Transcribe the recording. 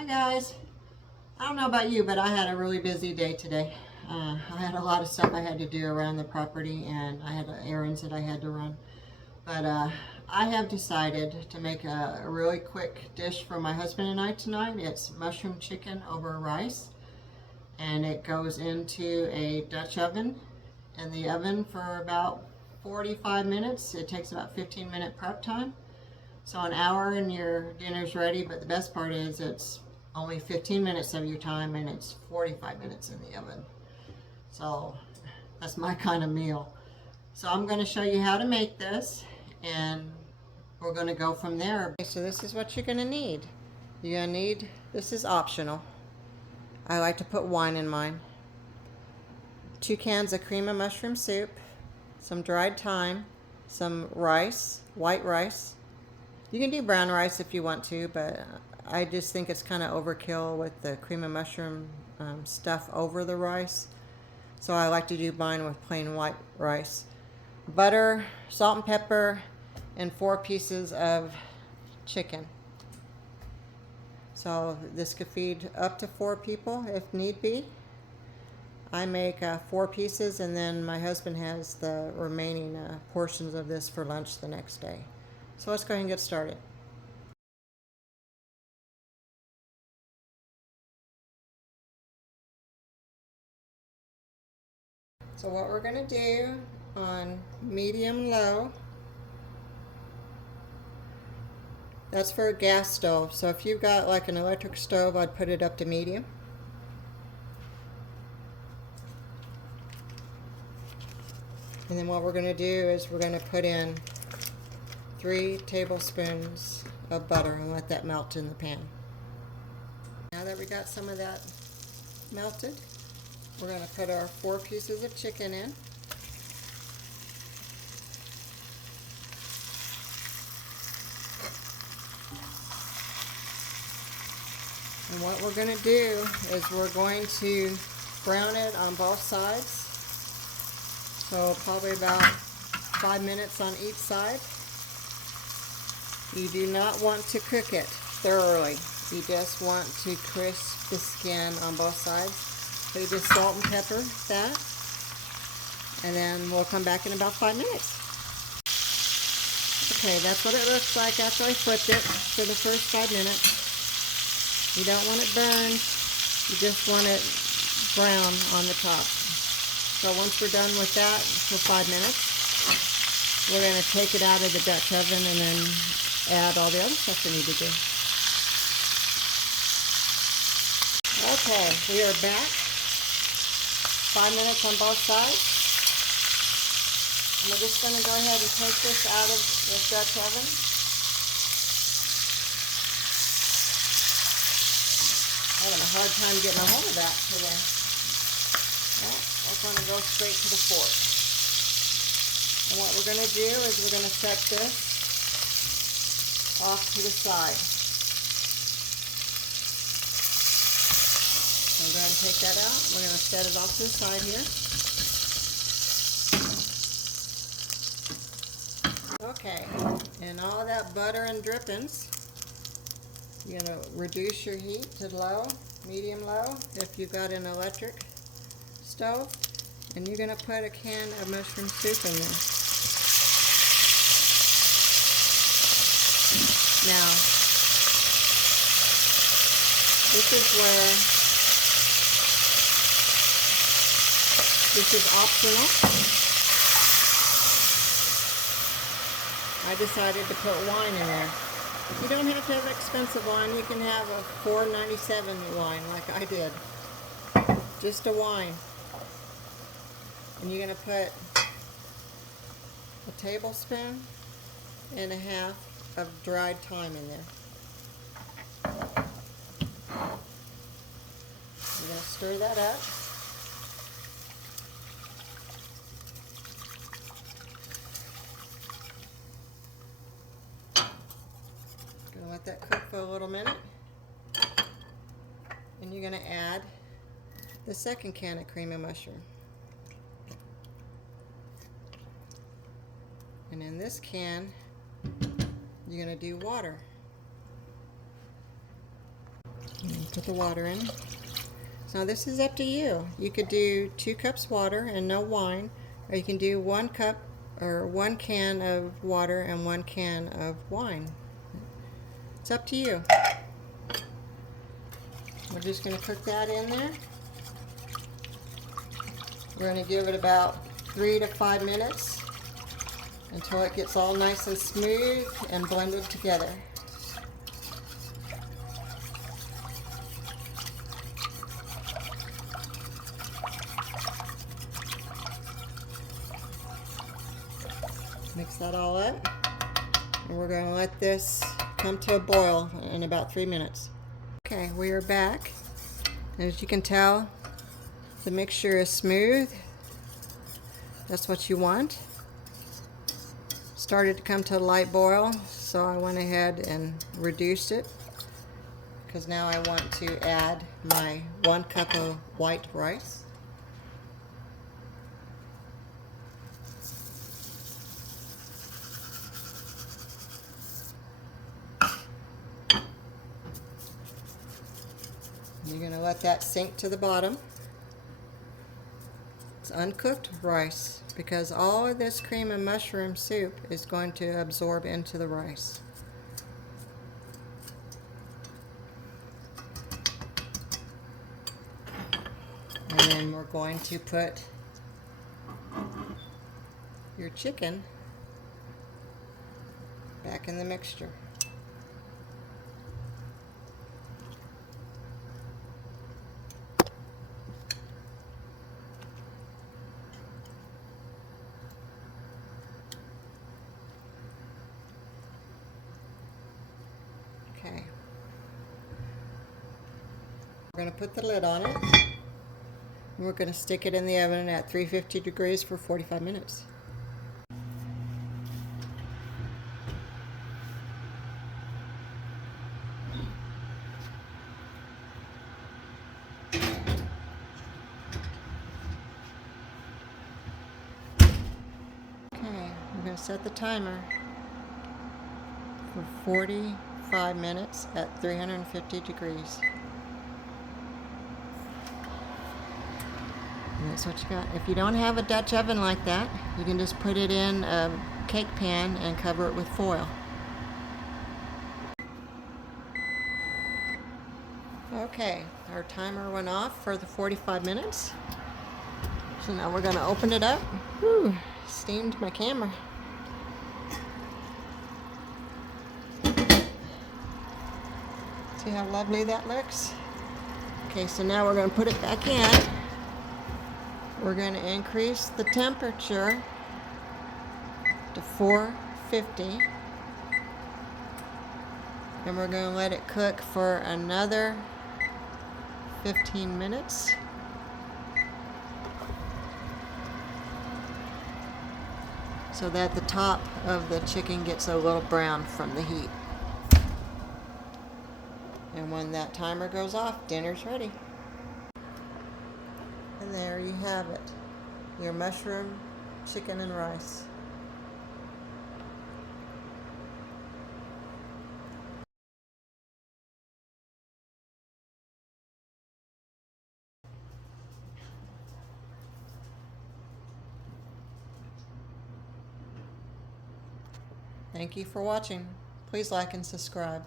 Hi guys. I don't know about you, but I had a really busy day today. I had a lot of stuff I had to do around the property and I had errands that I had to run. But I have decided to make a really quick dish for my husband and I tonight. It's mushroom chicken over rice, and it goes into a Dutch oven in the oven for about 45 minutes. It takes about 15-minute prep time. So an hour and your dinner's ready, but the best part is it's only 15 minutes of your time and it's 45 minutes in the oven. So that's my kind of meal. So I'm going to show you how to make this and we're going to go from there. Okay, so this is what you're going to need. You're going to need, this is optional. I like to put wine in mine. 2 cans of cream of mushroom soup, some dried thyme, some rice, white rice. You can do brown rice if you want to, but I just think it's kind of overkill with the cream of mushroom stuff over the rice. So I like to do mine with plain white rice. Butter, salt and pepper, and 4 pieces of chicken. So this could feed up to 4 people if need be. I make 4 pieces, and then my husband has the remaining portions of this for lunch the next day. So let's go ahead and get started. So what we're going to do on medium low, that's for a gas stove. So if you've got like an electric stove, I'd put it up to medium. And then what we're going to do is we're going to put in 3 tablespoons of butter and let that melt in the pan. Now that we got some of that melted, we're going to put our 4 pieces of chicken in. And what we're going to do is we're going to brown it on both sides. So probably about 5 minutes on each side. You do not want to cook it thoroughly. You just want to crisp the skin on both sides. So you just salt and pepper that. And then we'll come back in about 5 minutes. Okay, that's what it looks like after I flipped it for the first 5 minutes. You don't want it burned. You just want it brown on the top. So once we're done with that for 5 minutes, we're going to take it out of the Dutch oven and then add all the other stuff we need to do. Okay, we are back. 5 minutes on both sides. And we're just going to go ahead and take this out of the Dutch oven. I'm having a hard time getting a hold of that today. Well, we're going to go straight to the fork. And what we're going to do is we're going to set this off to the side. So go ahead and take that out. We're going to set it off to the side here. Okay, and all that butter and drippings, you're going to reduce your heat to low, medium low, if you've got an electric stove, and you're going to put a can of mushroom soup in there. Now, this is optional. I decided to put wine in there. You don't have to have expensive wine. You can have a $4.97 wine like I did. Just a wine. And you're going to put a tablespoon and a half of dried thyme in there. You're going to stir that up. Going to let that cook for a little minute. And you're going to add the second can of cream of mushroom. And in this can, you're going to do water. And put the water in. So this is up to you. You could do 2 cups water and no wine, or you can do 1 cup or 1 can of water and 1 can of wine. It's up to you. We're just going to cook that in there. We're going to give it about 3 to 5 minutes until it gets all nice and smooth and blended together. Mix that all up, and we're going to let this come to a boil in about 3 minutes. Okay, we are back. As you can tell, the mixture is smooth. That's what you want. Started to come to a light boil, so I went ahead and reduced it because now I want to add my 1 cup of white rice. You're going to let that sink to the bottom. It's uncooked rice because all of this cream and mushroom soup is going to absorb into the rice. And then we're going to put your chicken back in the mixture. Okay. We're going to put the lid on it, and we're going to stick it in the oven at 350 degrees for 45 minutes. Okay, I'm going to set the timer for 45 minutes at 350 degrees. And that's what you got. If you don't have a Dutch oven like that, you can just put it in a cake pan and cover it with foil. Okay, our timer went off for the 45 minutes. So now we're going to open it up. Whew, steamed my camera. See how lovely that looks? Okay, so now we're going to put it back in. We're going to increase the temperature to 450. And we're going to let it cook for another 15 minutes. So that the top of the chicken gets a little brown from the heat. And when that timer goes off, dinner's ready. And there you have it, your mushroom, chicken, and rice. Thank you for watching. Please like and subscribe.